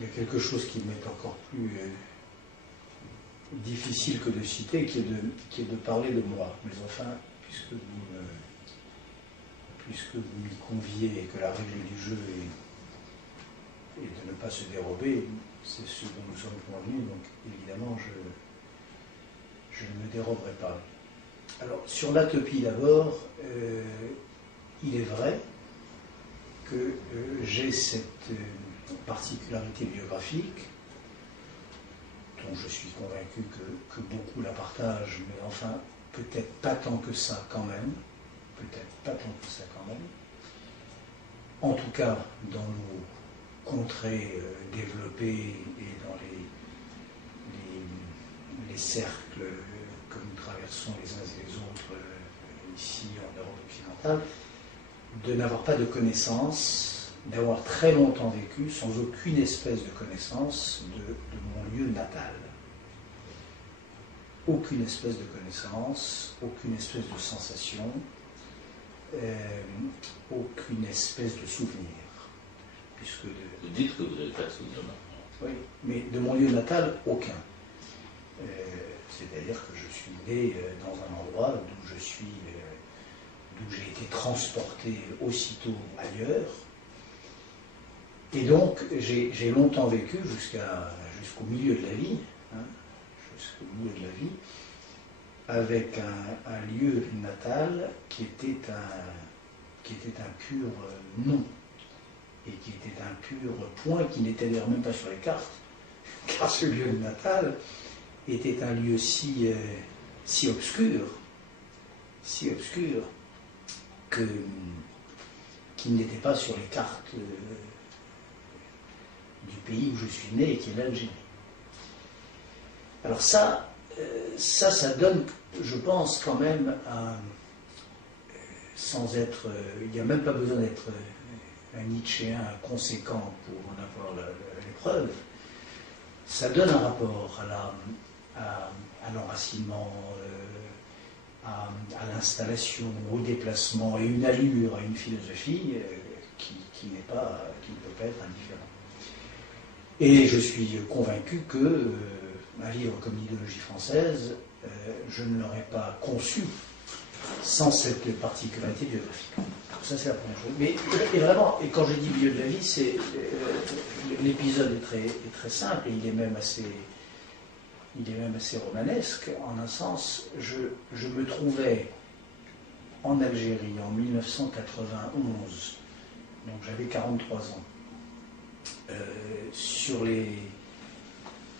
il y a quelque chose qui m'est encore plus difficile que de citer, qui est de parler de moi. Mais enfin, puisque vous m'y conviez et que la règle du jeu est de ne pas se dérober, c'est ce dont nous sommes convenus, donc évidemment je ne me déroberai pas. Alors, sur l'atopie d'abord, il est vrai que j'ai cette particularité biographique, dont je suis convaincu que beaucoup la partagent, mais enfin, peut-être pas tant que ça quand même, en tout cas dans nos contrées développées et dans les cercles que nous traversons les uns et les autres ici en Europe occidentale, de n'avoir pas de connaissance, d'avoir très longtemps vécu sans aucune espèce de connaissance de mon lieu natal. Aucune espèce de connaissance, aucune espèce de sensation, aucune espèce de souvenir. Puisque vous dites que vous n'avez pas de souvenir. Oui, mais de mon lieu natal, aucun. C'est-à-dire que je suis né dans un endroit d'où j'ai été transporté aussitôt ailleurs. Et donc, j'ai longtemps vécu jusqu'au milieu de la vie, avec un lieu natal qui était un pur nom, et qui était un pur point qui n'était d'ailleurs même pas sur les cartes, car ce lieu natal était un lieu si obscur, qu'il n'était pas sur les cartes du pays où je suis né et qui est l'Algérie. Alors ça donne, je pense quand même, sans être, il n'y a même pas besoin d'être un Nietzschéen conséquent pour en avoir l'épreuve, ça donne un rapport à l'enracinement, à l'installation, au déplacement, et une allure, à une philosophie qui ne peut pas être indifférente. Et je suis convaincu que un livre comme l'idéologie française, je ne l'aurais pas conçu sans cette particularité biographique. Ça, c'est la première chose. Mais et quand je dis milieu de la vie, l'épisode est très simple et il est même assez romanesque. En un sens, je me trouvais en Algérie en 1991, donc j'avais 43 ans,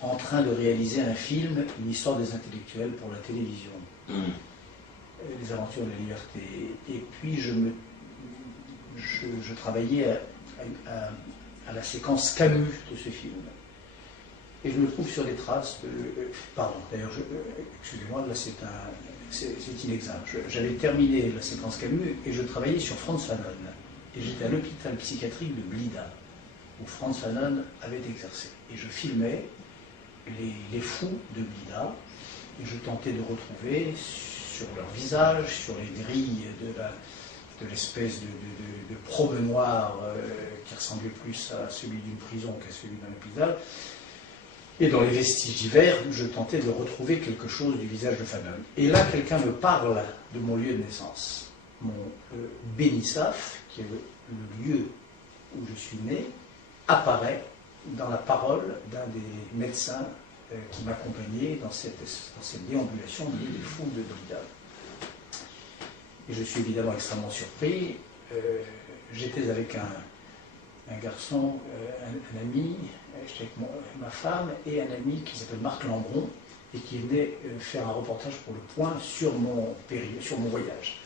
en train de réaliser un film, une histoire des intellectuels pour la télévision, les aventures de la liberté. Et puis je travaillais à la séquence Camus de ce film. Et je me trouve sur les traces de... pardon, d'ailleurs, excusez-moi, là c'est inexact. J'avais terminé la séquence Camus et je travaillais sur Frantz Fanon. Et j'étais à l'hôpital psychiatrique de Blida, où Frantz Fanon avait exercé. Et je filmais les fous de Blida, et je tentais de retrouver sur leur visage, sur les grilles de l'espèce de promenoir qui ressemblait plus à celui d'une prison qu'à celui d'un hôpital, et dans les vestiges divers, je tentais de retrouver quelque chose du visage de Fanon. Et là, quelqu'un me parle de mon lieu de naissance. Mon Bénissaf, qui est le lieu où je suis né, apparaît dans la parole d'un des médecins qui m'accompagnait dans cette déambulation des fous de Blida. Et je suis évidemment extrêmement surpris. J'étais avec un garçon, un ami, j'étais avec ma femme et un ami qui s'appelle Marc Lambron et qui venait faire un reportage pour Le Point sur mon voyage.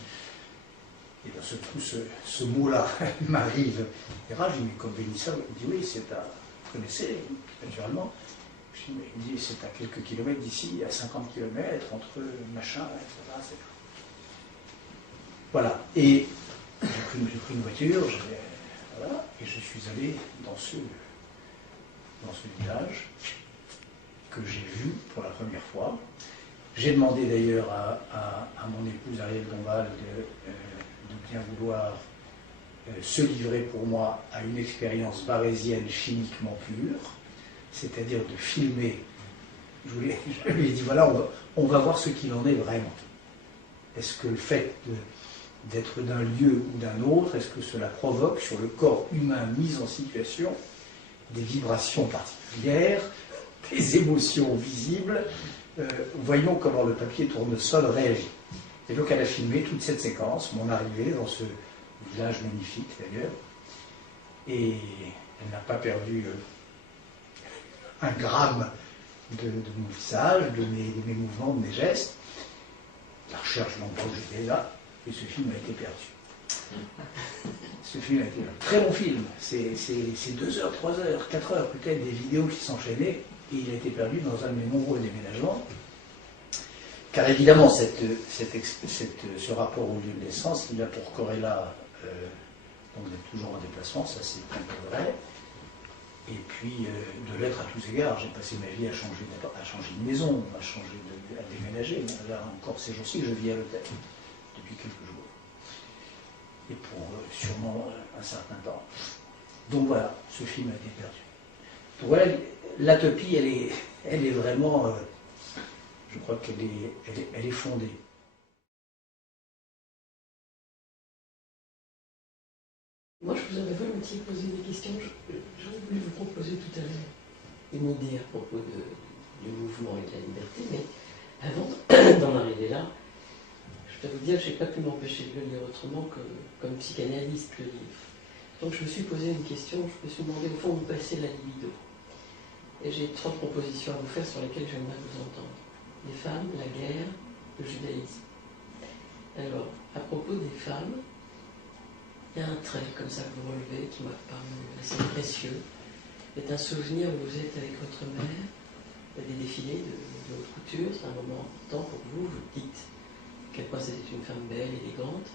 Et d'un seul coup, ce mot-là m'arrive. Et là, je dis, mais comme Bénissaf, il me dit, oui, vous connaissez, naturellement. Je dis, mais il me dit, c'est à quelques kilomètres d'ici, à 50 kilomètres, entre machin, etc. Voilà. Et j'ai pris une voiture, voilà, et je suis allé dans ce village que j'ai vu pour la première fois. J'ai demandé d'ailleurs à mon épouse Ariel Dombal de bien vouloir se livrer pour moi à une expérience barésienne chimiquement pure. c'est-à-dire de filmer. Je lui ai dit, voilà, on va voir ce qu'il en est vraiment. Est-ce que le fait d'être d'un lieu ou d'un autre, est-ce que cela provoque sur le corps humain mis en situation des vibrations particulières, des émotions visibles? Voyons comment le papier tournesol réagit. Et donc elle a filmé toute cette séquence, mon arrivée dans ce village magnifique d'ailleurs, et elle n'a pas perdu un gramme de mon visage, de mes mouvements, de mes gestes. La recherche l'endroit où j'étais là, et ce film a été perdu. Ce film a été un très bon film. C'est 2 heures, 3 heures, 4 heures peut-être des vidéos qui s'enchaînaient, et il a été perdu dans un de mes nombreux déménagements. Car évidemment, ce rapport au lieu de naissance, il a pour corrélat donc d'être toujours en déplacement, ça c'est un peu vrai. Et puis de l'être à tous égards. J'ai passé ma vie à changer de maison, à déménager. Là encore ces jours-ci, je vis à l'hôtel depuis quelques jours. Et pour sûrement un certain temps. Donc voilà, ce film a été perdu. Donc voilà, l'atopie, elle est vraiment... je crois qu'elle est fondée. Moi, je vous avais volontiers posé des questions. J'aurais voulu vous proposer tout à l'heure une idée à propos du mouvement et de la liberté, mais avant d'en arriver là, je dois vous dire que je n'ai pas pu m'empêcher de le lire autrement que comme psychanalyste, le livre. Donc je me suis posé une question, je me suis demandé au fond où passait la libido. Et j'ai 3 propositions à vous faire sur lesquelles j'aimerais vous entendre. Les femmes, la guerre, le judaïsme. Alors, à propos des femmes, il y a un trait comme ça que vous relevez qui m'a paru assez précieux. C'est un souvenir où vous êtes avec votre mère, il y a des défilés de haute couture, c'est un moment important pour vous, vous dites à quel point c'était une femme belle, élégante,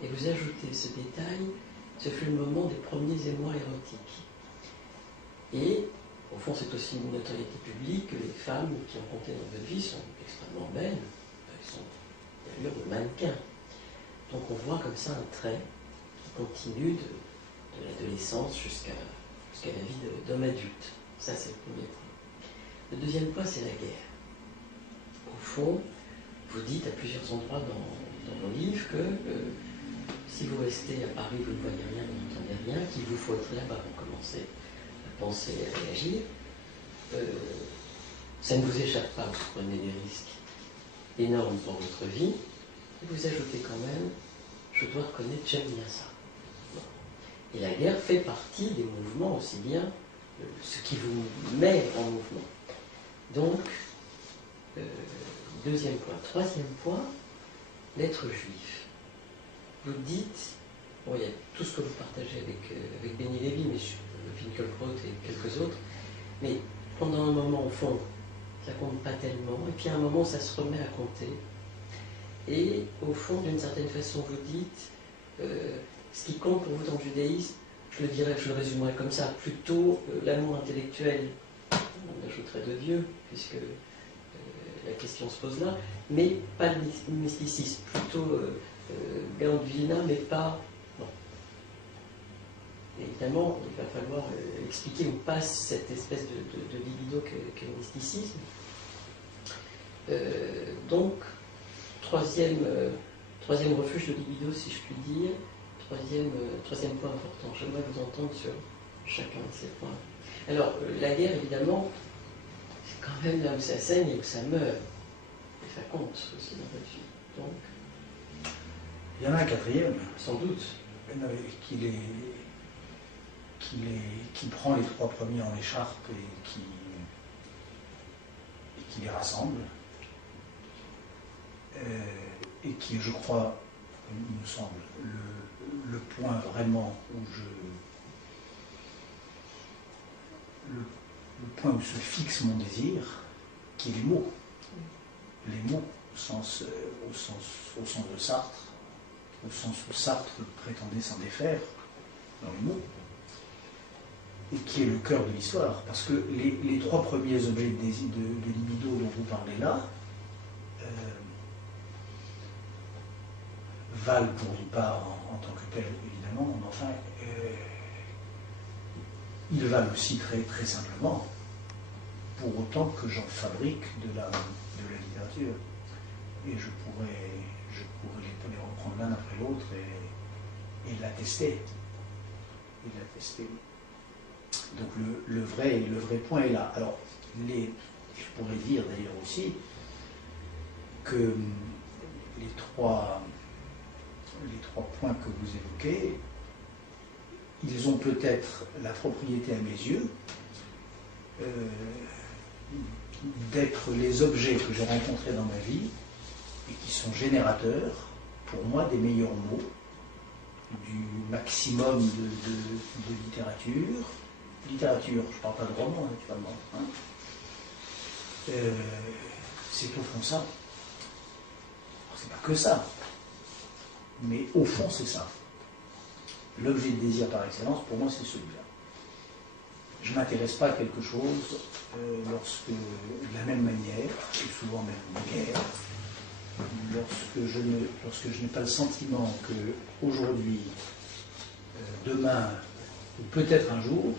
et vous ajoutez ce détail, ce fut le moment des premiers émois érotiques. Et au fond, c'est aussi une notoriété publique que les femmes qui ont compté dans votre vie sont extrêmement belles, elles sont d'ailleurs de mannequins. Donc on voit comme ça un trait qui continue de l'adolescence jusqu'à la vie d'homme adulte. Ça, c'est le premier point. Le deuxième point, c'est la guerre. Au fond, vous dites à plusieurs endroits dans vos livres que si vous restez à Paris, vous ne voyez rien, vous n'entendez rien, qu'il vous faut être là-bas pour commencer à penser et à réagir. Ça ne vous échappe pas, vous prenez des risques énormes pour votre vie, et vous ajoutez quand même, je dois reconnaître, j'aime bien ça. Bon. Et la guerre fait partie des mouvements aussi bien, ce qui vous met en mouvement. Donc, deuxième point. Troisième point, l'être juif. Vous dites, bon, il y a tout ce que vous partagez avec Benny Lévy, mais Finkielkraut et quelques autres, mais pendant un moment, au fond, ça ne compte pas tellement, et puis à un moment, ça se remet à compter. Et au fond, d'une certaine façon, vous dites, ce qui compte pour vous dans le judaïsme, je le résumerai comme ça, plutôt l'amour intellectuel, on ajouterait de Dieu, puisque la question se pose là, mais pas le mysticisme, plutôt Gaon de Vilna, mais pas... Bon. Évidemment, il va falloir expliquer où passe cette espèce de libido qu'est le mysticisme. Donc, troisième refuge de libido, si je puis dire, troisième point important. J'aimerais vous entendre sur chacun de ces points. Alors, la guerre, évidemment, c'est quand même là où ça saigne et où ça meurt. Et ça compte aussi dans votre vie. Donc, il y en a un quatrième. Sans doute. Qui prend les 3 premiers en écharpe et qui les rassemble. Et qui, je crois, il me semble, le point vraiment où le point où se fixe mon désir, qui est les mots. Les mots, au sens de Sartre, au sens où Sartre prétendait s'en défaire, dans les mots, et qui est le cœur de l'histoire. Parce que les 3 premiers objets de libido dont vous parlez là, valent pour une part en tant que tel, évidemment, mais enfin, ils valent aussi très, très simplement pour autant que j'en fabrique de la littérature. Et je pourrais les reprendre l'un après l'autre et l'attester. Donc le vrai point est là. Alors, je pourrais dire d'ailleurs aussi que les trois points que vous évoquez, ils ont peut-être la propriété à mes yeux d'être les objets que j'ai rencontrés dans ma vie et qui sont générateurs, pour moi, des meilleurs mots, du maximum de littérature. Littérature, je ne parle pas de roman, naturellement. Hein. C'est au fond ça. C'est pas que ça, mais au fond, c'est ça. L'objet de désir par excellence, pour moi, c'est celui-là. Je ne m'intéresse pas à quelque chose lorsque, de la même manière, et souvent même de guerre, lorsque je n'ai pas le sentiment que aujourd'hui, demain, ou peut-être un jour,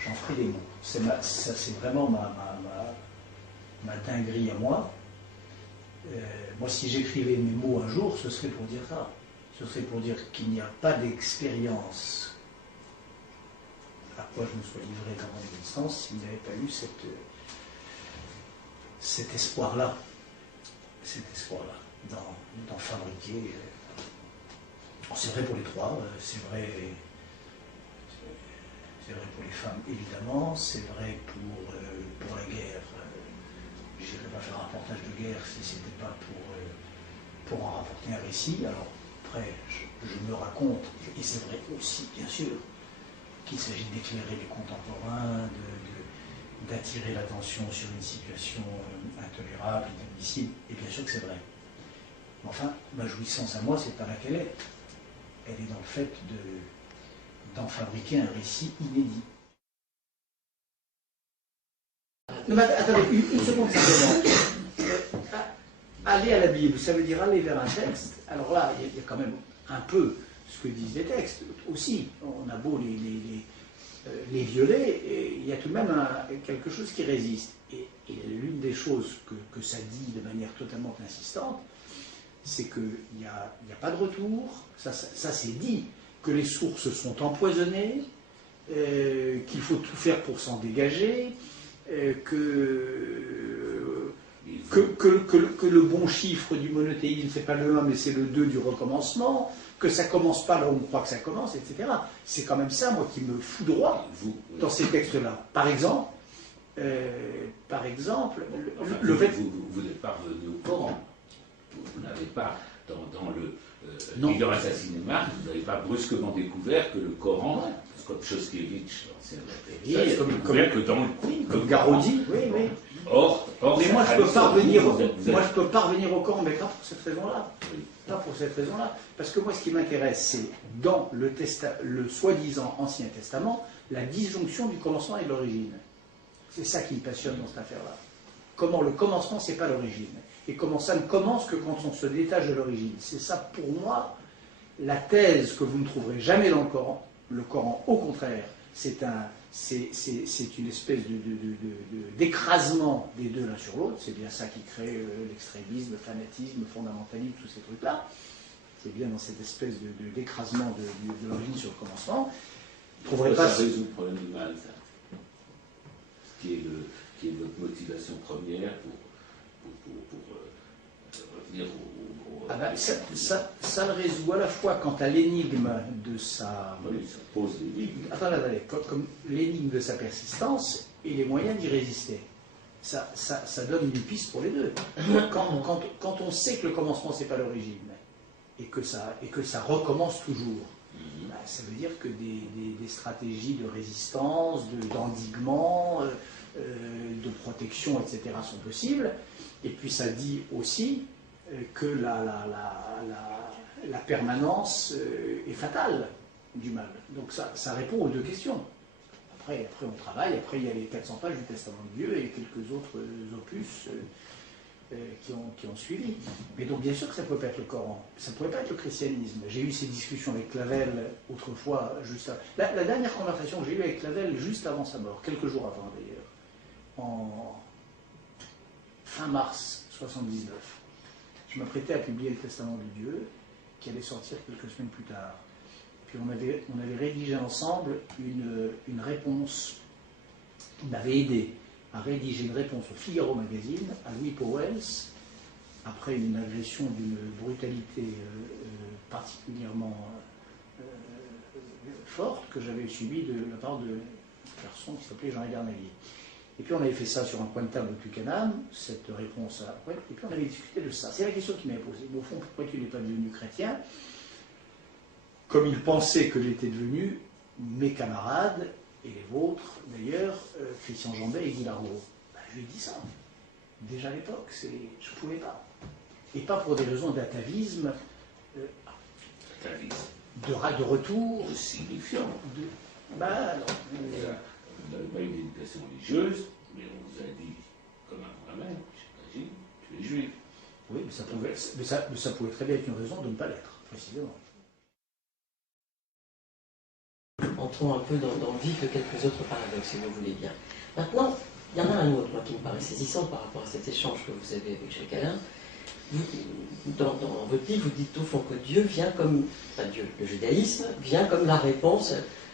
j'en ferai des mots. Ça, c'est vraiment ma dinguerie à moi. Moi, si j'écrivais mes mots un jour, ce serait pour dire ça. Ce serait pour dire qu'il n'y a pas d'expérience à quoi je me sois livré dans mon existence s'il n'y avait pas eu cet espoir-là. Cet espoir-là d'en fabriquer. C'est vrai pour les trois, c'est vrai pour les femmes évidemment, c'est vrai pour la guerre. Je n'irais pas faire un reportage de guerre si ce n'était pas pour en rapporter un récit. Alors après, je me raconte, et c'est vrai aussi, bien sûr, qu'il s'agit d'éclairer les contemporains, d'attirer l'attention sur une situation intolérable, inadmissible, et bien sûr que c'est vrai. Mais enfin, ma jouissance à moi, c'est pas là qu'elle est. Elle est dans le fait d'en fabriquer un récit inédit. Non, mais attendez, une seconde simplement. Aller à la Bible, ça veut dire aller vers un texte. Alors là, il y a quand même un peu ce que disent les textes aussi. On a beau les violer, et il y a tout de même quelque chose qui résiste. Et l'une des choses que ça dit de manière totalement insistante, c'est qu'il n'y a pas de retour, ça c'est dit, que les sources sont empoisonnées, qu'il faut tout faire pour s'en dégager, que le bon chiffre du monothéisme, c'est pas le 1, mais c'est le 2 du recommencement, que ça commence pas là où on croit que ça commence, etc. C'est quand même ça, moi, qui me foudroie dans ces textes-là. Par exemple, vous n'êtes pas revenu au Coran. Vous n'avez pas, dans le Ignorance à cinéma, vous n'avez pas brusquement découvert que le Coran, comme Shostakovich, que dans le Queen, comme Garodi, oui. Or, mais moi je peux pas revenir au Coran, mais pas pour cette raison-là. Pas pour cette raison-là. Parce que moi, ce qui m'intéresse, c'est dans le soi-disant Ancien Testament, la disjonction du commencement et de l'origine. C'est ça qui me passionne dans cette affaire-là. Comment le commencement, c'est pas l'origine. Et comment ça ne commence que quand on se détache de l'origine. C'est ça, pour moi, la thèse que vous ne trouverez jamais dans le Coran. Le Coran, au contraire, c'est une espèce d'écrasement des deux l'un sur l'autre. C'est bien ça qui crée l'extrémisme, le fanatisme, le fondamentalisme, tous ces trucs-là. C'est bien dans cette espèce d'écrasement de l'origine sur le commencement. Vous trouverez pas... Ça résout le problème du mal, ça. Ce qui est votre motivation première pour revenir ça le résout à la fois quant à l'énigme de sa... Oui, ça pose l'énigme. Attendez, comme l'énigme de sa persistance et les moyens d'y résister. Ça donne une piste pour les deux. Quand on sait que le commencement, c'est pas l'origine, et que ça recommence toujours, ça veut dire que des stratégies de résistance, d'endiguement, de protection, etc. sont possibles. Et puis ça dit aussi que la permanence est fatale du mal. Donc ça répond aux deux questions. Après on travaille, après il y a les 400 pages du Testament de Dieu et quelques autres opus qui ont suivi. Mais donc bien sûr que ça ne pouvait pas être le Coran, ça ne pouvait pas être le christianisme. J'ai eu ces discussions avec Clavel autrefois, juste avant. La dernière conversation que j'ai eue avec Clavel juste avant sa mort, quelques jours avant d'ailleurs, en fin mars 79. Je m'apprêtais à publier le Testament de Dieu, qui allait sortir quelques semaines plus tard. Puis on avait rédigé ensemble une réponse. Il m'avait aidé à rédiger une réponse au Figaro Magazine, à Louis Pauwels, après une agression d'une brutalité particulièrement forte que j'avais subie de la part de garçon qui s'appelait Jean Garnalier. Et puis on avait fait ça sur un coin de table au Tucanam, cette réponse à et puis on avait discuté de ça. C'est la question qu'il m'avait posée. Mais au fond, pourquoi tu n'es pas devenu chrétien? Comme il pensait que j'étais devenu, mes camarades, et les vôtres d'ailleurs, Christian Jambet et Guy Larreau. Ben, je lui ai dit ça. Déjà à l'époque, je ne pouvais pas. Et pas pour des raisons d'atavisme. De retour. De signifiant. Ben, non. Vous n'avez pas eu d'éducation religieuse, mais on vous a dit, comme à moi-même, j'imagine, tu es juif. Oui, mais ça pouvait très bien être une raison de ne pas l'être, précisément. Entrons un peu dans le vif de quelques autres paradoxes, si vous voulez bien. Maintenant, il y en a un autre, moi, qui me paraît saisissant par rapport à cet échange que vous avez avec Jacques Alain. Dans votre livre, vous dites au fond que Dieu vient comme, enfin Dieu, le judaïsme vient comme la réponse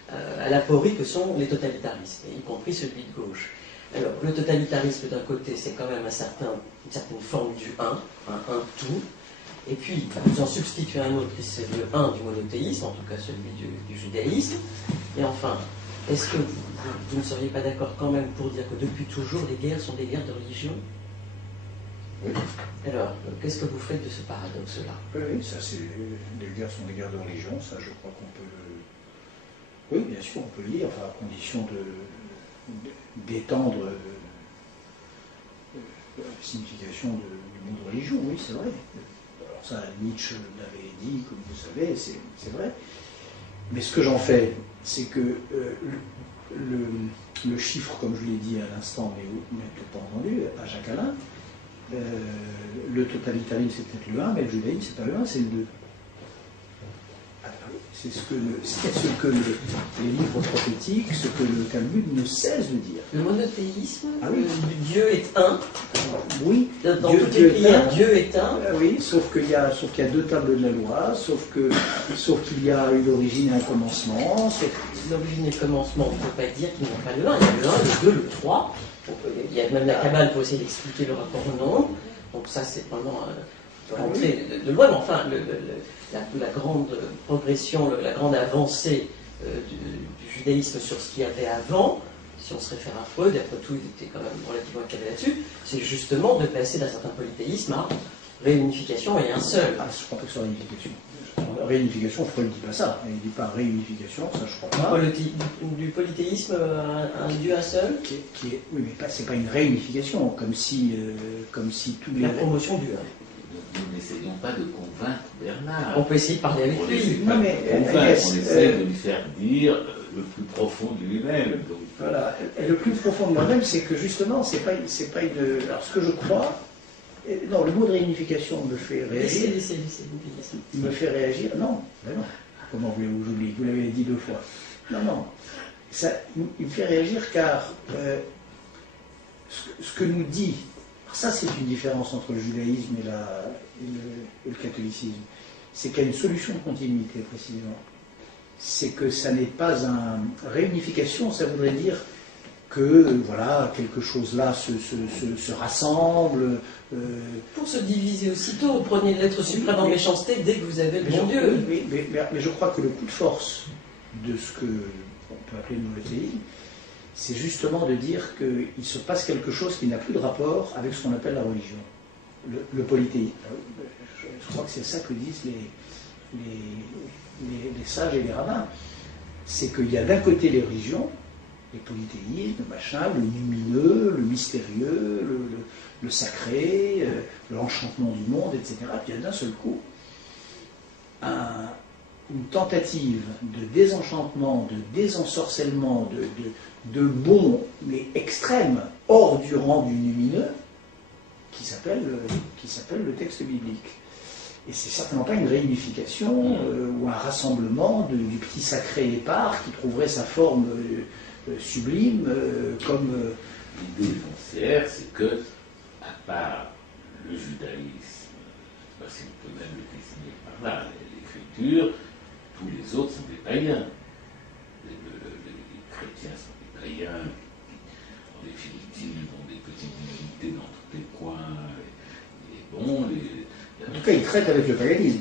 à l'aporie que sont les totalitarismes, y compris celui de gauche. Alors, le totalitarisme d'un côté, c'est quand même une certaine forme du un tout, et puis vous en substituez un autre, c'est le un du monothéisme, en tout cas celui du judaïsme. Et enfin, est-ce que vous ne seriez pas d'accord quand même pour dire que depuis toujours, les guerres sont des guerres de religion? Oui. Alors, qu'est-ce que vous faites de ce paradoxe-là? Oui, ça c'est. Les guerres sont des guerres de religion, ça je crois qu'on peut. Oui, bien sûr, on peut lire, enfin, à condition d'étendre la signification du mot de religion, oui, c'est vrai. Alors ça, Nietzsche l'avait dit, comme vous savez, c'est vrai. Mais ce que j'en fais, c'est que le chiffre, comme je l'ai dit à l'instant, mais vous n'avez peut-être pas entendu, à Jacques Alain, le totalitarisme c'est peut-être le 1, mais le judaïsme c'est pas le 1, c'est le 2. C'est ce que les livres prophétiques, ce que le Talmud ne cesse de dire. Le monothéisme, oui. Dieu est un. Oui. Dans toutes les prières, Dieu est un. Oui, sauf qu'il y a deux tables de la loi, sauf qu'il y a une origine et un commencement. L'origine et le commencement, on ne peut pas dire qu'il n'y a pas le 1. Il y a le 1, le 2, le 3. Il y a même la Kabbale pour essayer d'expliquer le rapport au nombre. Donc ça, c'est vraiment rentrer de loin. Mais enfin, la grande progression, la grande avancée du judaïsme sur ce qu'il y avait avant, si on se réfère à Freud, après tout, il était quand même relativement calé là-dessus, c'est justement de passer d'un certain polythéisme à réunification et un seul. Ah, je crois pas que c'est réunification. Réunification, Freud ne dit pas ça. Il ne dit pas réunification, ça je crois pas. Du polythéisme à un Dieu, un seul oui, mais c'est pas une réunification, comme si tous les... La promotion du 1. Nous n'essayons pas de convaincre Bernard. On peut essayer de parler avec lui. Non, mais on essaie de lui faire dire le plus profond de lui-même. Donc... Voilà. Et le plus profond de moi-même, c'est que justement, c'est pas une... Alors, ce que je crois... Non, le mot de réunification me fait réagir. Laissez. Il me fait réagir. Non, ben non. Comment voulez-vous que j'oublie? Vous l'avez dit 2 fois. Non. Ça, il me fait réagir car ce que nous dit... Ça, c'est une différence entre le judaïsme et le catholicisme. C'est qu'il y a une solution de continuité, précisément. C'est que ça n'est pas réunification, ça voudrait dire que, voilà, quelque chose là se rassemble. Pour se diviser aussitôt, vous prenez l'être suprême en méchanceté dès que vous avez le bon Dieu. Mais je crois que le coup de force de ce que on peut appeler le monothéisme, c'est justement de dire qu'il se passe quelque chose qui n'a plus de rapport avec ce qu'on appelle la religion, le polythéisme. Je crois que c'est ça que disent les sages et les rabbins. C'est qu'il y a d'un côté les religions, les polythéismes, le machin, le lumineux, le mystérieux, le sacré, l'enchantement du monde, etc. Puis il y a d'un seul coup une tentative de désenchantement, de désensorcellement, de bond, mais extrême, hors du rang du lumineux, qui s'appelle le texte biblique. Et c'est certainement pas une réunification ou un rassemblement du petit sacré épars qui trouverait sa forme sublime, comme l'idée foncière, c'est que, à part le judaïsme, je ne sais pas si on peut même le désigner par là, l'écriture, tous les autres sont des païens. Les chrétiens sont des païens, en définitive, ont des petites divinités dans tous les coins. Et bon, en tout cas, ils traitent avec le paganisme.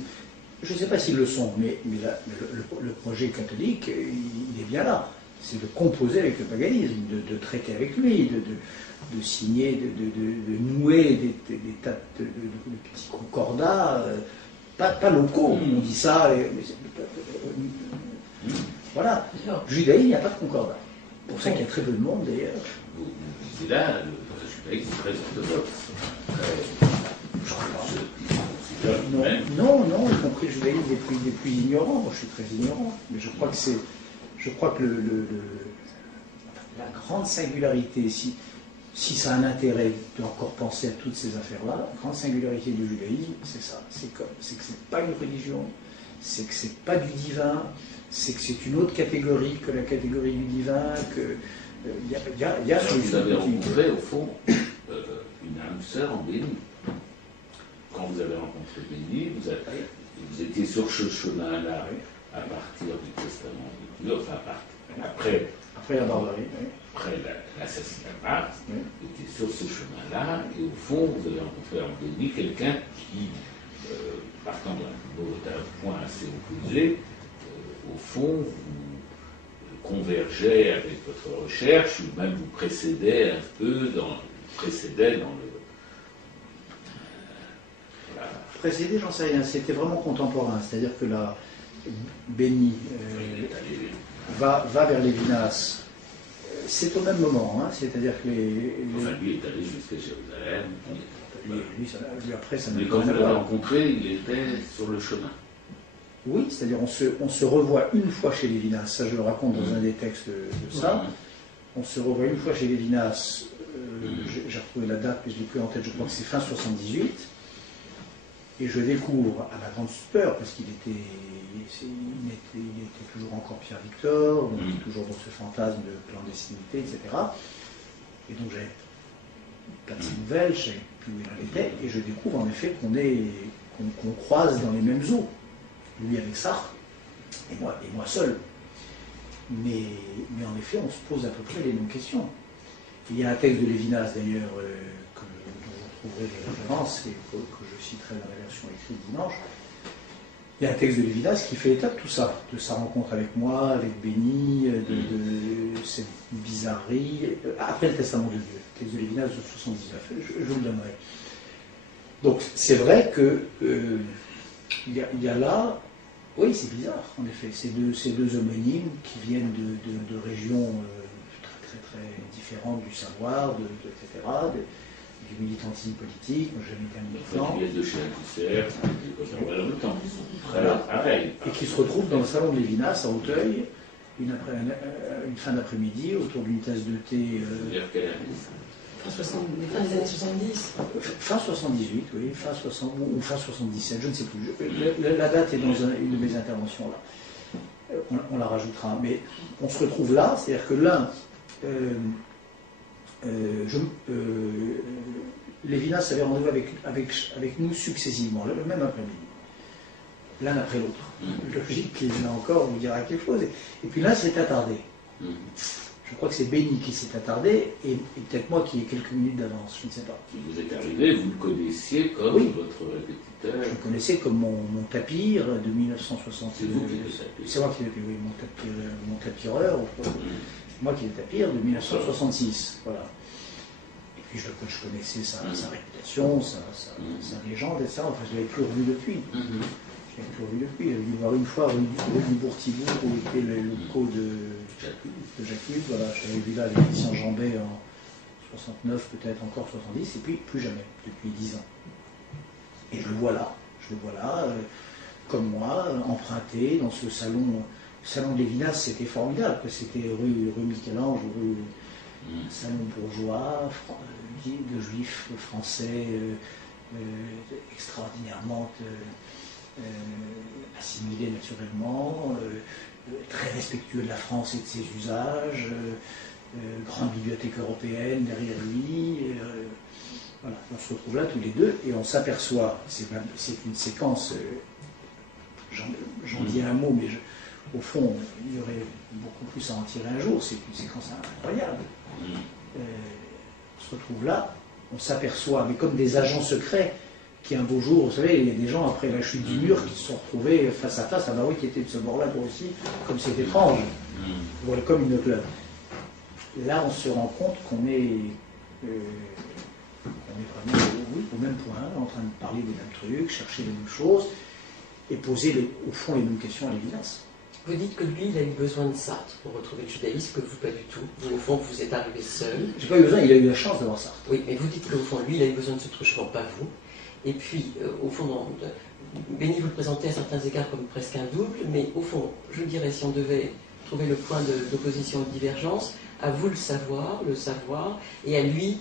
Je ne sais pas s'ils le sont, mais le projet catholique, il est bien là. C'est de composer avec le paganisme, de traiter avec lui, de signer, de nouer des tas de petits concordats, pas locaux, on dit ça. Voilà. Judaïsme, il n'y a pas de concordat. C'est pour ça qu'il y a très peu de monde d'ailleurs. Vous disiez là, le judaïsme est très orthodoxe. Je crois que non, y compris le judaïsme des plus ignorants. Moi, je suis très ignorant, mais je crois que la grande singularité, si ça a un intérêt de encore penser à toutes ces affaires-là, la grande singularité du judaïsme, c'est ça. C'est que c'est pas une religion, c'est que c'est pas du divin, c'est que c'est une autre catégorie que la catégorie du divin, que y a vous avez rencontré, au fond, une âme sœur en Béni. Quand vous avez rencontré Béni, vous étiez sur ce chemin-là, à partir du Testament de Dieu, enfin, après la barbarie, après l'assassinat de Marx, vous étiez sur ce chemin-là, et au fond, vous avez rencontré en Béni quelqu'un qui, partant d'un point assez opposé, au fond, vous convergeait avec votre recherche, ou même vous précédait un peu dans le... Précédé, j'en sais rien, c'était vraiment contemporain, c'est-à-dire que la Béni va vers Lévinas. C'est au même moment, hein, c'est-à-dire que Enfin, lui est allé jusqu'à Jérusalem. Lui, après, ça Mais quand vous l'avez rencontré, il était sur le chemin. Oui, c'est-à-dire on se revoit une fois chez Lévinas, ça je le raconte dans un des textes de ça. On se revoit une fois chez Lévinas, j'ai retrouvé la date, mais je ne l'ai plus en tête, je crois que c'est fin 78. Et je découvre, à ma grande stupeur, parce qu'il était toujours encore Pierre Victor, donc toujours dans ce fantasme de clandestinité, etc. Et donc j'avais pas de ses nouvelles, je ne savais plus où il en était, et je découvre en effet qu'on croise dans les mêmes eaux. Lui avec Sartre, et moi seul. Mais en effet, on se pose à peu près les mêmes questions. Il y a un texte de Lévinas d'ailleurs, dont vous trouverez les références, et que je citerai dans la version écrite dimanche. Il y a un texte de Lévinas qui fait état de tout ça, de sa rencontre avec moi, avec Béni, de cette bizarrerie, après le Testament de Dieu, le texte de Lévinas de 79, je vous le donnerai. Donc c'est vrai que il y a là, oui c'est bizarre en effet, ces deux homonymes qui viennent de régions très très différentes du savoir, etc., du militantisme politique. Moi, j'ai jamais été un militant. Ils viennent de chez Althusser, en même temps, ils sont très pareils. Et qui se retrouvent dans le salon de Lévinas à Auteuil, une fin d'après-midi, autour d'une tasse de thé. Vers quelle année Fin des années 70. Fin 78, oui, fin 60 ou fin 77, je ne sais plus. La date est dans une de mes interventions là. On la rajoutera. Mais on se retrouve là, c'est-à-dire que l'un, Lévinas avait rendez-vous avec nous successivement, le même après-midi, l'un après l'autre. Logique, là encore, on vous dira quelque chose. Et puis l'un s'est attardé. Je crois que c'est Béni qui s'est attardé, et peut-être moi qui ai quelques minutes d'avance, je ne sais pas. Vous êtes arrivé, vous le connaissiez comme votre répétiteur. Je le connaissais comme mon tapir de 1960. C'est vous qui le tapir. C'est moi qui l'ai tapir, oui, mon tapireur. C'est moi qui l'ai tapir de 1966. Voilà. Et puis je connaissais sa réputation, sa légende, etc. Enfin, je ne l'avais plus revu depuis. Je l'avais plus revu depuis. Il a dû voir une fois rue du Bourtibourg où était le locaux de Jacques, voilà, je l'avais vu là avec Christian Jambet en 69, peut-être encore 70, et puis plus jamais, depuis 10 ans. Et je le vois là, comme moi, emprunté dans ce salon. Le salon de Lévinas, c'était formidable, c'était rue Michel-Ange, un salon bourgeois, de juifs français, extraordinairement assimilés naturellement, très respectueux de la France et de ses usages, grande bibliothèque européenne derrière lui. Voilà. On se retrouve là tous les deux et on s'aperçoit, c'est une séquence, j'en dis un mot, mais au fond, il y aurait beaucoup plus à en tirer un jour, c'est une séquence incroyable. On se retrouve là, on s'aperçoit, mais comme des agents secrets, qui un beau jour, vous savez, il y a des gens après la chute du mur qui se sont retrouvés face à face, ah bah oui, qui étaient de ce bord-là moi aussi, comme c'est étrange. Voilà, comme une club. Là, on se rend compte qu'on est vraiment au même point, en train de parler des mêmes trucs, chercher les mêmes choses, et poser au fond les mêmes questions à l'évidence. Vous dites que lui, il a eu besoin de Sartre pour retrouver le judaïsme, que vous, pas du tout. Vous, au fond, vous êtes arrivé seul. J'ai pas eu besoin, il a eu la chance d'avoir Sartre. Oui, mais vous dites qu'au fond, lui, il a eu besoin de ce truchement, pas vous. Et puis, au fond, Béni vous le présentez à certains égards comme presque un double, mais au fond, je dirais, si on devait trouver le point d'opposition ou de divergence, à vous le savoir, et à lui,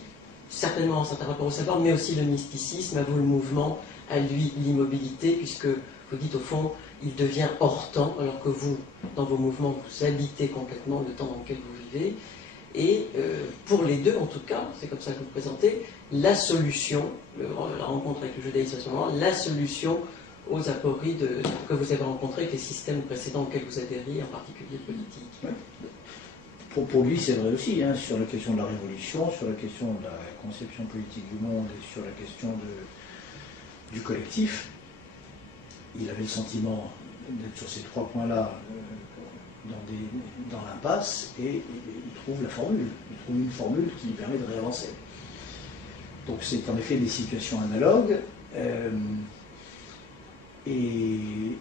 certainement un certain rapport au savoir, mais aussi le mysticisme, à vous le mouvement, à lui l'immobilité, puisque vous dites au fond, il devient hors temps, alors que vous, dans vos mouvements, vous habitez complètement le temps dans lequel vous vivez. Et pour les deux, en tout cas, c'est comme ça que vous présentez, la solution, la rencontre avec le judaïsme à ce moment-là, la solution aux apories que vous avez rencontrées avec les systèmes précédents auxquels vous adhériez, en particulier politiques. Ouais. Pour lui, c'est vrai aussi, hein, sur la question de la révolution, sur la question de la conception politique du monde et sur la question du collectif. Il avait le sentiment d'être sur ces trois points-là dans l'impasse et il trouve la formule. Il trouve une formule qui lui permet de réavancer. Donc c'est en effet des situations analogues. Et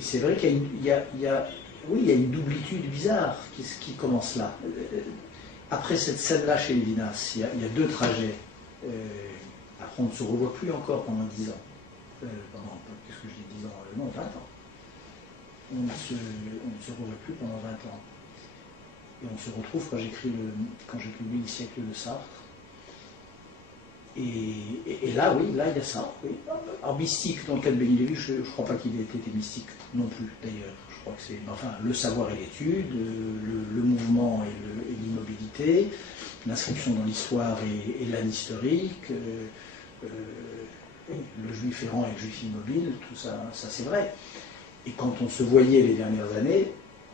c'est vrai qu'il y a une doublitude bizarre qui commence là. Après cette scène-là chez Lévinas, il y a deux trajets. Après, on ne se revoit plus encore pendant 10 ans. Qu'est-ce que je dis 10 ans? Non, 20 ans. On ne se revoit plus pendant 20 ans. Et on se retrouve quand je publie Le siècle de Sartre. Et là, oui, là, il y a ça. Oui. Alors, mystique, dans le cas de Béni Lévy, je ne crois pas qu'il ait été mystique non plus, d'ailleurs. Je crois que c'est le savoir et l'étude, le mouvement et l'immobilité, l'inscription dans l'histoire et l'âne historique, le juif errant et le juif immobile, tout ça, c'est vrai. Et quand on se voyait les dernières années,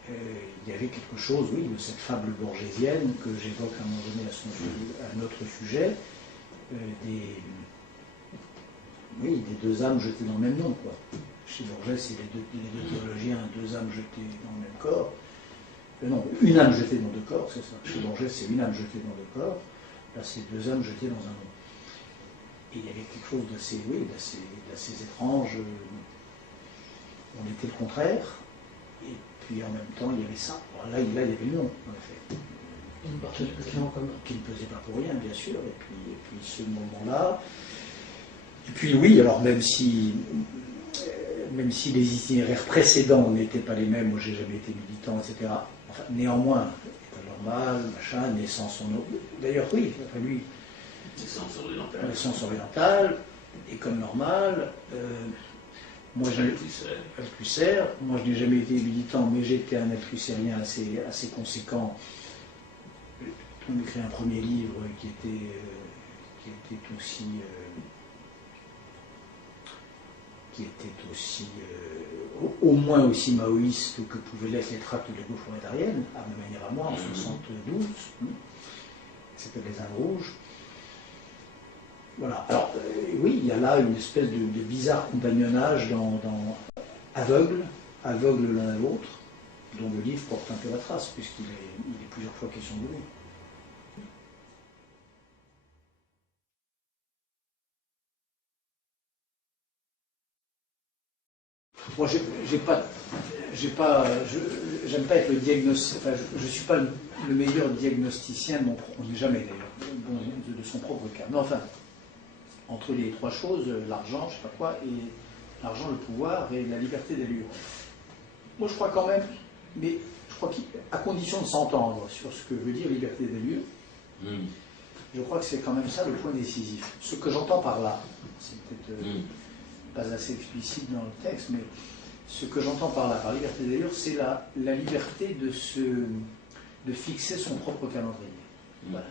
il y avait quelque chose, oui, de cette fable borgésienne que j'évoque à un moment donné à notre sujet, des deux âmes jetées dans le même nom, quoi. Chez Borges, c'est les deux théologiens, deux âmes jetées dans le même corps. Non, une âme jetée dans deux corps, c'est ça. Chez Borges, c'est une âme jetée dans deux corps. Là, c'est deux âmes jetées dans un nom. Et il y avait quelque chose d'assez étrange. On était le contraire. Et puis en même temps, il y avait ça. Alors là, il y avait le nom, en effet. Qui ne pesait pas pour rien, bien sûr. Et puis ce moment-là. Et puis oui, alors même si les itinéraires précédents n'étaient pas les mêmes, moi j'ai jamais été militant, etc. Enfin, néanmoins, école normale, machin, naissance en... D'ailleurs, oui, enfin, lui... Naissance orientale, école normale, moi j'ai... Althusser, moi je n'ai jamais été militant, mais j'étais un althusserien assez conséquent. On écrit un premier livre qui était au moins aussi maoïste que pouvaient l'être les tracts de la gauche prolétarienne, à ma manière à moi, en 72, qui s'appelle Les Indes Rouges. Voilà. Alors, oui, il y a là une espèce de bizarre compagnonnage aveugle l'un à l'autre, dont le livre porte un peu la trace, puisqu'il est plusieurs fois question de lui. Moi, j'aime pas être le diagnostic. Enfin, je ne suis pas le meilleur diagnosticien, on n'est jamais d'ailleurs, de son propre cas. Mais enfin, entre les trois choses, l'argent, je ne sais pas quoi, et l'argent, le pouvoir et la liberté d'allure. Moi, je crois quand même, mais je crois qu'à condition de s'entendre sur ce que veut dire liberté d'allure, je crois que c'est quand même ça le point décisif. Ce que j'entends par là, c'est peut-être pas assez explicite dans le texte, mais ce que j'entends par là, par liberté d'allure, c'est la liberté de de fixer son propre calendrier. Voilà.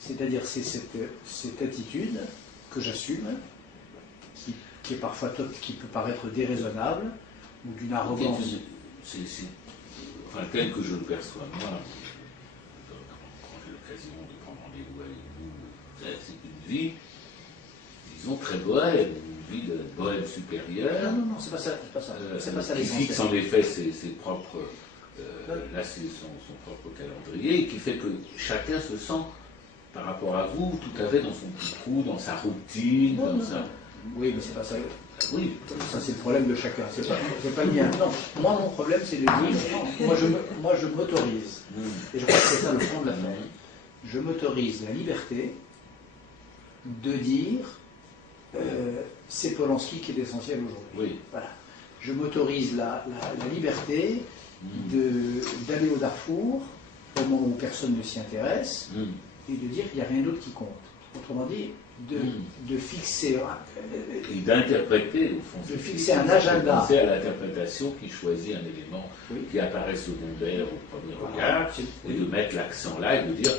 C'est-à-dire, c'est cette attitude que j'assume, qui est parfois qui peut paraître déraisonnable, ou d'une arrogance. Enfin, tel que je le perçois, moi, quand j'ai l'occasion de prendre rendez-vous avec vous, c'est une vie, disons, très bohème, une vie de bohème supérieure. Non, c'est pas ça. C'est pas ça qui fixe en effet ses propres. Là, c'est son propre calendrier, et qui fait que chacun se sent, par rapport à vous, tout à fait dans son petit trou, dans sa routine. Oui, mais c'est pas ça. Oui. Ça, c'est le problème de chacun. C'est pas le mien. Non, moi, mon problème, c'est de dire, moi, je m'autorise. Et je crois que c'est ça le fond de l'affaire. Je m'autorise la liberté de dire, c'est Polanski qui est essentiel aujourd'hui. Oui. Voilà. Je m'autorise la liberté d'aller au Darfour au moment où personne ne s'y intéresse et de dire qu'il n'y a rien d'autre qui compte. Autrement dit, de fixer et d'interpréter, au fond. De fixer un agenda. C'est à l'interprétation qui choisit un élément qui apparaît secondaire au premier regard, et de mettre l'accent là et de dire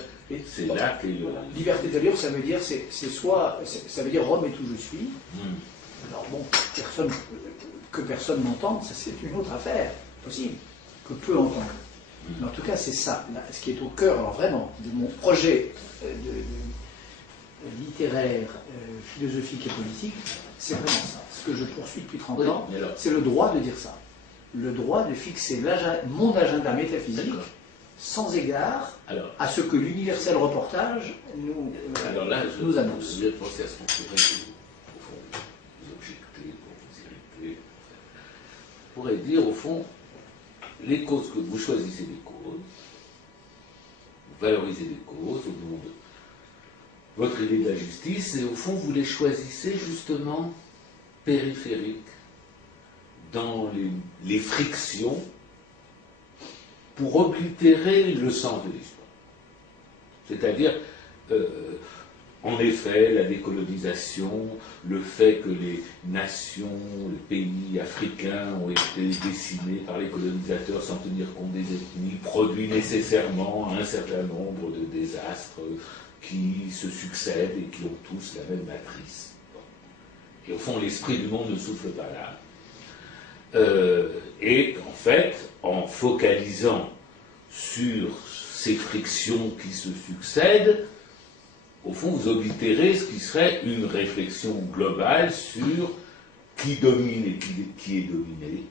c'est là qu'est le. Liberté d'allure, ça veut dire ça veut dire Rome est où je suis. Alors bon, que personne n'entende, ça c'est une autre affaire, possible, que peu entendre. Mais en tout cas, c'est ça, là, ce qui est au cœur, alors vraiment, de mon projet littéraire, philosophique et politique, c'est vraiment ça. Ce que je poursuis depuis 30 ans, c'est le droit de dire ça. Le droit de fixer mon agenda métaphysique sans égard à ce que l'universel reportage nous annonce. Je vais penser à ce qu'on pourrait, au fond, vous objecter, vous irriter. On pourrait dire, au fond, les causes que vous choisissez des causes, vous valorisez des causes au nom de votre idée de la justice, et au fond, vous les choisissez justement périphériques, dans les frictions, pour oblitérer le sens de l'histoire. C'est-à-dire, en effet, la décolonisation, le fait que les nations, les pays africains ont été décimés par les colonisateurs sans tenir compte des ethnies, produit nécessairement un certain nombre de désastres qui se succèdent et qui ont tous la même matrice. Et au fond, l'esprit du monde ne souffle pas là. Et en fait, en focalisant sur ces frictions qui se succèdent, au fond, vous oblitérez ce qui serait une réflexion globale sur qui domine et qui est dominé,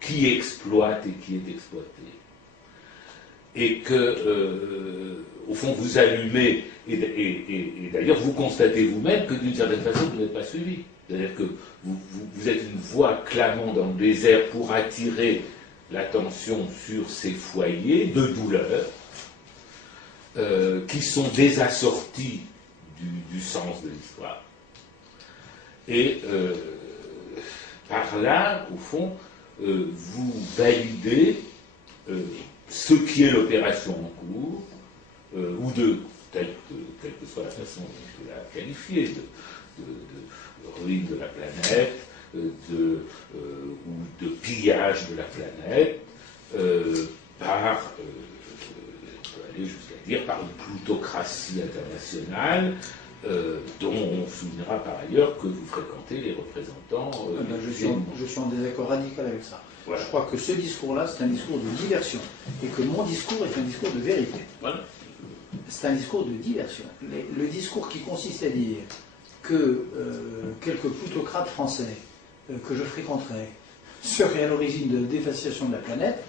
qui exploite et qui est exploité. Et que, au fond, vous allumez, et d'ailleurs, vous constatez vous-même que d'une certaine façon, vous n'êtes pas suivi. C'est-à-dire que vous êtes une voix clamant dans le désert pour attirer l'attention sur ces foyers de douleur qui sont désassortis du sens de l'histoire. Et par là, au fond, vous validez ce qui est l'opération en cours, ou quelle que soit la façon de la qualifier, de ruine de la planète, ou de pillage de la planète, par, on peut aller jusqu'à dire, par une plutocratie internationale, dont on se souviendra par ailleurs que vous fréquentez les représentants. Je suis en désaccord radical avec ça. Voilà. Je crois que ce discours-là, c'est un discours de diversion, et que mon discours est un discours de vérité. Voilà. C'est un discours de diversion. Le discours qui consiste à dire que quelques plutocrates français que je fréquenterais seraient à l'origine de la dévastation de la planète,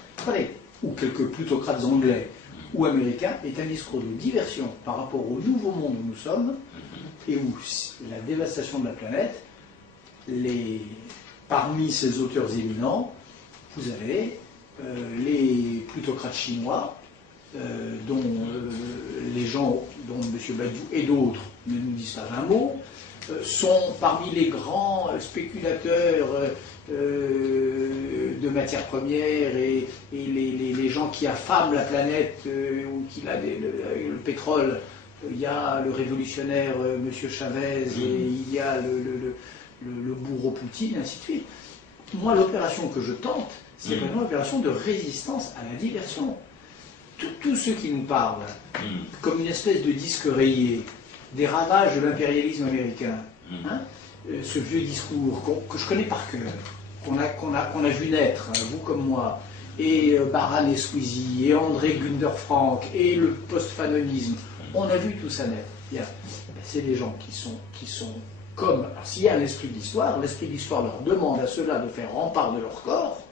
ou quelques plutocrates anglais ou américains, est un discours de diversion par rapport au nouveau monde où nous sommes, et où la dévastation de la planète, parmi ces auteurs éminents, vous avez les plutocrates chinois, dont les gens, dont M. Badiou et d'autres ne nous disent pas un mot, sont parmi les grands spéculateurs de matières premières et les gens qui affament la planète ou qui le pétrole. Il y a le révolutionnaire M. Chavez et il y a le bourreau Poutine, et ainsi de suite. Moi, l'opération que je tente, c'est vraiment l'opération de résistance à la diversion. tous ceux qui nous parlent comme une espèce de disque rayé des ravages de l'impérialisme américain, hein, ce vieux discours que je connais par cœur, qu'on a vu naître, hein, vous comme moi, et Baran et Squeezie, et André Günther Frank, et le post-fanonisme, on a vu tout ça naître. Bien, c'est des gens qui sont comme... Alors s'il y a un esprit d'histoire, l'esprit d'histoire leur demande à ceux-là de faire rempart de leur corps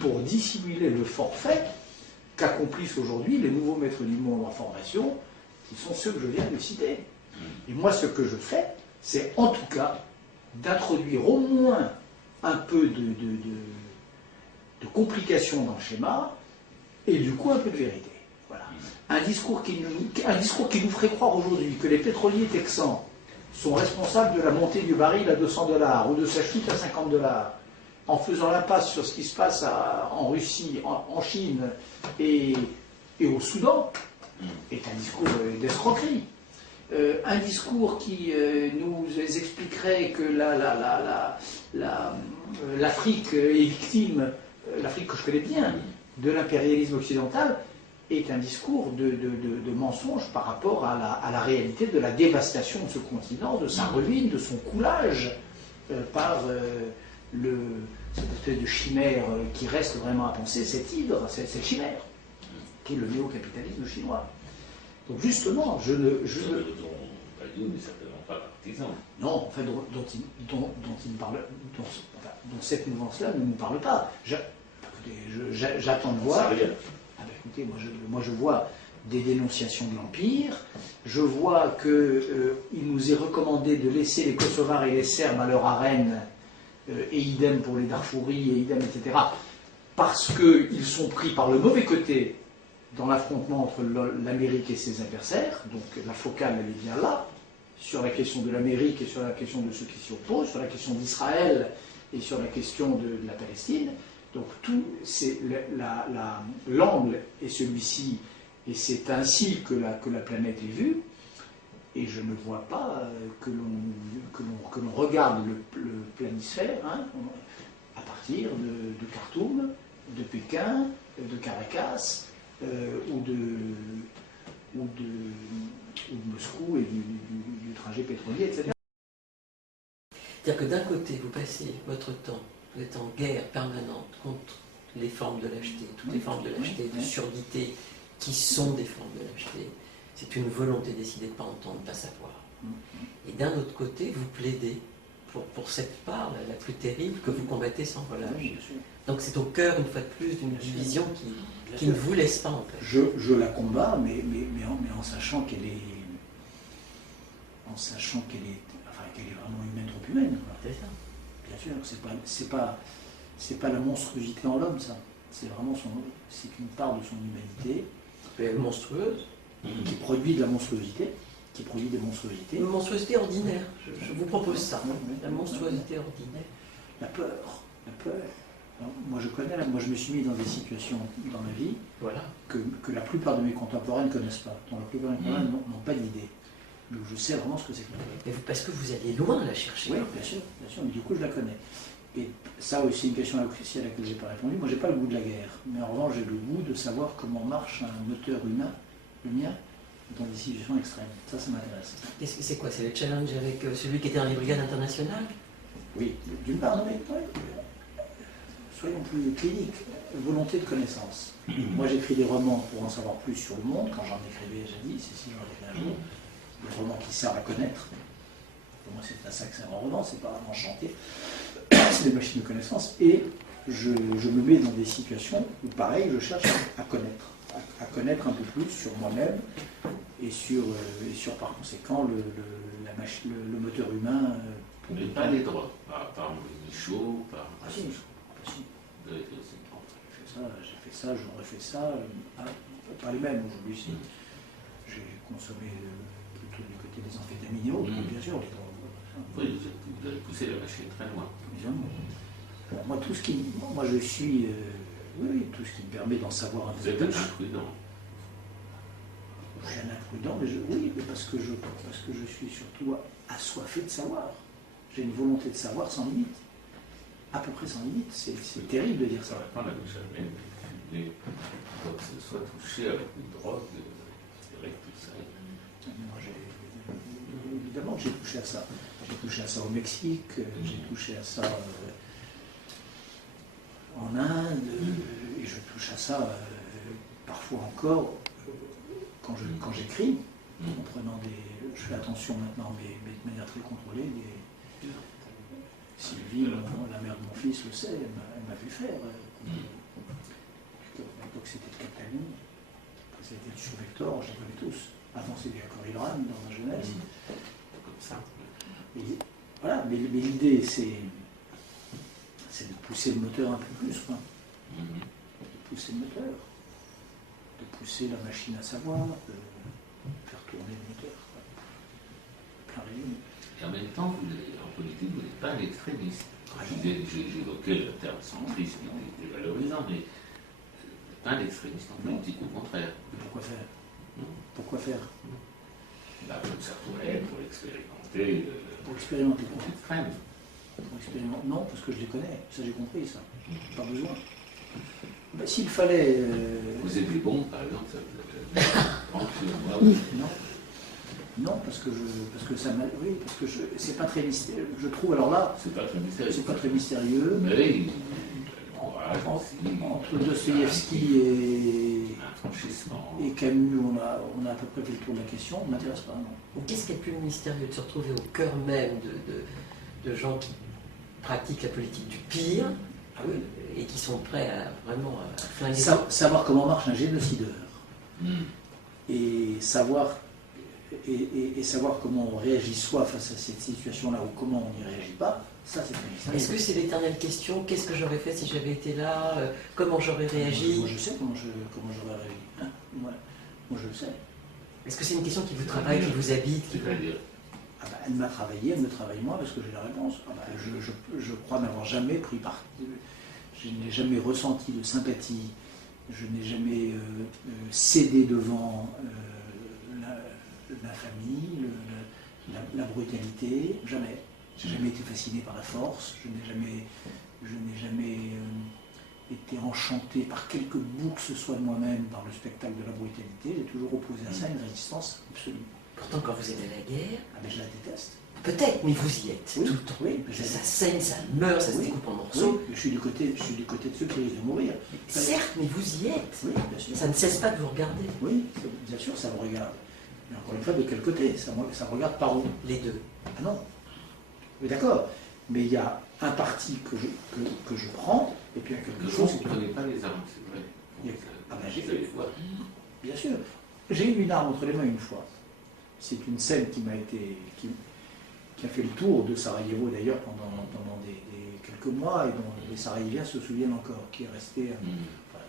pour dissimuler le forfait qu'accomplissent aujourd'hui les nouveaux maîtres du monde en formation, qui sont ceux que je viens de citer. Et moi, ce que je fais, c'est en tout cas d'introduire au moins un peu de complications dans le schéma, et du coup un peu de vérité. Voilà. Un discours qui nous ferait croire aujourd'hui que les pétroliers texans sont responsables de la montée du baril à $200 ou de sa chute à $50, en faisant l'impasse sur ce qui se passe en Russie, en Chine et au Soudan, est un discours d'escroquerie. Un discours qui nous expliquerait que l'Afrique est victime, l'Afrique que je connais bien, de l'impérialisme occidental, est un discours de mensonge par rapport à la réalité de la dévastation de ce continent, de sa ruine, de son coulage par cette espèce de chimère qui reste vraiment à penser, cette hydre, cette chimère, qui est le néo-capitalisme chinois. Donc justement, je ne... Badiou n'est certainement pas partisan. Non, enfin, dont cette mouvance-là ne nous parle pas. J'attends de voir. Ah ben, écoutez, moi je vois des dénonciations de l'Empire, je vois qu'il nous est recommandé de laisser les Kosovars et les Serbes à leur arène, et idem pour les Darfouris, et idem, etc., parce qu'ils sont pris par le mauvais côté dans l'affrontement entre l'Amérique et ses adversaires. Donc la focale, elle est bien là, sur la question de l'Amérique et sur la question de ceux qui s'y opposent, sur la question d'Israël et sur la question de la Palestine. Donc tout, c'est l'angle est celui-ci, et c'est ainsi que la planète est vue. Et je ne vois pas que l'on regarde le planisphère, hein, à partir de Khartoum, de Pékin, de Caracas, ou de Moscou et du trajet pétrolier, etc. C'est-à-dire que d'un côté, vous passez votre temps, vous êtes en guerre permanente contre les formes de lâcheté, toutes les formes de lâcheté, de surdité, qui sont des formes de lâcheté. C'est une volonté décidée de ne pas entendre, de ne pas savoir. Et d'un autre côté, vous plaidez pour cette part la plus terrible que vous combattez sans relâche. Donc c'est au cœur, une fois de plus, d'une division qui ne vous laisse pas en paix. Je la combats, mais en sachant qu'elle est... qu'elle est vraiment humaine, trop humaine. C'est ça. Bien sûr, c'est pas la monstruosité en l'homme, ça. C'est vraiment c'est une part de son humanité. Monstrueuse. Qui produit de la monstruosité. Qui produit des monstruosités. Une monstruosité ordinaire. Je vous propose ça. La monstruosité ordinaire. La peur. La peur. Moi je me suis mis dans des situations dans ma vie que la plupart de mes contemporains ne connaissent pas. Dont la plupart de mes contemporains n'ont pas d'idée. Donc je sais vraiment ce que c'est que la peur. Parce que vous allez loin la chercher. Oui, bien sûr, mais du coup je la connais. Et ça aussi, une question à laquelle je n'ai pas répondu. Moi, j'ai pas le goût de la guerre, mais en revanche, j'ai le goût de savoir comment marche un moteur humain, le mien, dans des situations extrêmes. Ça m'intéresse. C'est quoi? C'est le challenge avec celui qui était dans les brigades internationales? Oui, d'une part, non, mais soyons plus cliniques. Volonté de connaissance. Moi, j'écris des romans pour en savoir plus sur le monde, quand j'en écrivais jadis, et si j'en écrivais un jour. Des romans qui servent à connaître. Pour moi, c'est à ça que c'est un roman, c'est pas un chantier. C'est des machines de connaissance. Et je me mets dans des situations où, pareil, je cherche à connaître un peu plus sur moi-même et sur par conséquent le moteur humain. Mais pas les droits, par chaud, par... Ah si, j'ai fait ça, j'aurais fait ça, pas les mêmes aujourd'hui. J'ai consommé plutôt du côté des amphétamines et autres, bien sûr, les drogues. Oui, vous avez poussé la machine très loin. Évidemment. Moi, tout ce qui... Moi, je suis... oui, tout ce qui me permet d'en savoir un peu plus. Vous êtes un imprudent. Je suis un imprudent, mais oui, mais parce que je suis surtout assoiffé de savoir. J'ai une volonté de savoir sans limite. À peu près sans limite. C'est terrible de dire ça. imaginez quoi que ce soit touché avec une drogue, je dirais que tout ça. Moi, évidemment, j'ai touché à ça. J'ai touché à ça au Mexique, j'ai touché à ça en Inde, et je touche à ça parfois encore quand j'écris, en prenant des. Je fais attention maintenant, mais de manière très contrôlée. Sylvie, la mère de mon fils, le sait, elle m'a vu faire. À l'époque, c'était le Cataline, après, ça a été le Survector, je les connais tous. Avant, c'était la Corilran dans ma jeunesse. Comme ça. Et, voilà, mais l'idée, c'est de pousser le moteur un peu plus, quoi. De pousser le moteur, de pousser la machine à savoir, de faire tourner le moteur. Plein régime. Et en même temps, en politique, vous n'êtes pas un extrémiste. J'évoquais le terme centriste, qui est valorisant, mais vous n'êtes pas un extrémiste en politique, au contraire. Mais pourquoi faire? Pourquoi faire? Bah, ça pourrait être pour expérimenter. Pour expérimenter quoi? Extrême. Pour expérimenter. Non, parce que je les connais. Ça, j'ai compris, ça. Pas besoin. Ben, s'il fallait. Vous êtes des bombes, par exemple, ça vous a oui, non. Non, parce que ça m'a. Oui, parce que c'est pas très mystérieux. Je trouve, alors là. C'est pas très mystérieux. C'est pas très mystérieux. Mais oui. Entre Dostoïevski et Camus, on a à peu près fait le tour de la question. Ça ne m'intéresse pas, non. Qu'est-ce qui est le plus mystérieux? De se retrouver au cœur même de gens qui pratiquent la politique du pire, et qui sont prêts à vraiment flinguer. Savoir comment marche un génocideur. Et savoir comment on réagit soi face à cette situation-là, ou comment on n'y réagit pas, ça c'est très mystérieux. Est-ce que c'est l'éternelle question? Qu'est-ce que j'aurais fait si j'avais été là? Comment j'aurais réagi? Moi je sais comment j'aurais réagi. Hein, moi je le sais. Est-ce que c'est une question qui vous travaille, qui vous habite? Elle m'a travaillé, elle me travaille moi parce que j'ai la réponse. Je crois n'avoir jamais pris parti. Je n'ai jamais ressenti de sympathie. Je n'ai jamais cédé devant la famille, la brutalité. Jamais. J'ai jamais été fasciné par la force. Je n'ai jamais été enchanté par quelque bout que ce soit de moi-même par le spectacle de la brutalité. J'ai toujours opposé à ça une résistance absolue. Pourtant, quand vous êtes à la guerre... Ah mais je la déteste. Peut-être, mais vous y êtes Oui, tout le temps. Oui, ça saigne, ça meurt, ça se découpe en morceaux. Oui, je suis du côté de ceux qui risquent de mourir. Certes, mais vous y êtes. Oui, bien sûr. Ça ne cesse pas de vous regarder. Oui, bien sûr, ça me regarde. Mais encore une fois, de quel côté? Ça me regarde par où? Les deux. Ah non. Oui, d'accord. Mais il y a un parti que je prends, et puis il y a quelque chose... Vous ne prenez pas les armes, c'est vrai. Ah ben, bien sûr. J'ai eu une arme entre les mains une fois. C'est une scène qui a fait le tour de Sarajevo d'ailleurs pendant quelques mois, et dont les Sarajeviens se souviennent encore, qui est resté,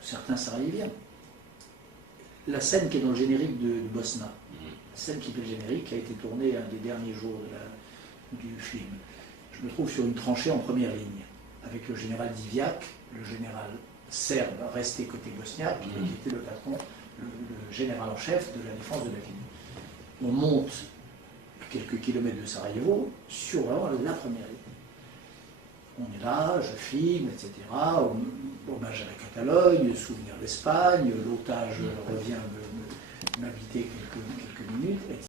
certains Sarajeviens. La scène qui est dans le générique de Bosna, la scène qui fait le générique, qui a été tournée un des derniers jours du film. Je me trouve sur une tranchée en première ligne, avec le général Divjak, le général serbe resté côté bosniaque, qui était le patron, le général en chef de la défense de la ville. On monte quelques kilomètres de Sarajevo sur vraiment la première ligne. On est là, je filme, etc. Hommage à la Catalogne, souvenir d'Espagne, l'otage revient m'habiter quelques minutes, etc.